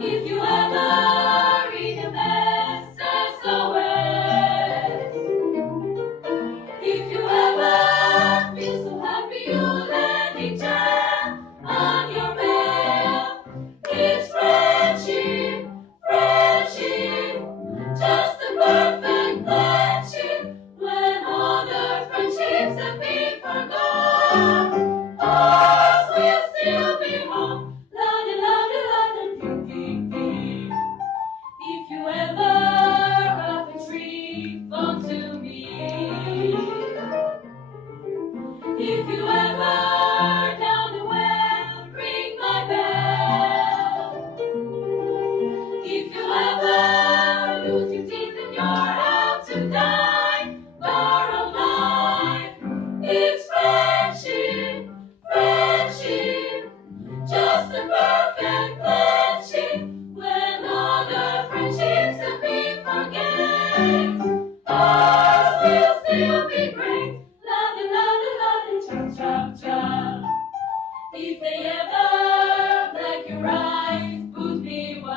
If you ever read the best SOS, if you ever feel so happy you'll anytime on your mail, it's friendship, friendship, just the perfect friendship. When other friendships have been forgone, ours will still be home. La di la di la di dee dee dee. If you ever up a tree, phone to me. If you ever down the well, ring my bell. If you ever lose your teeth and you're out to dine, borrow mine. It's friendship, friendship, just a perfect friendship. When other friendships have been forget, ours will still be great. La di la di la di cha cha cha. If they ever black your eyes, put me wise.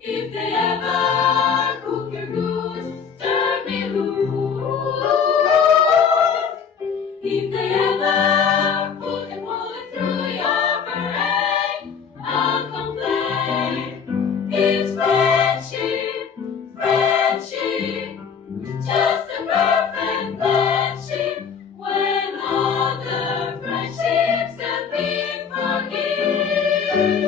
If they ever cook your goose, turn me loose. If they ever put a bullet through your brain, I'll complain. It's friendship, friendship, just a perfect friendship. When other friendships have been forgiven.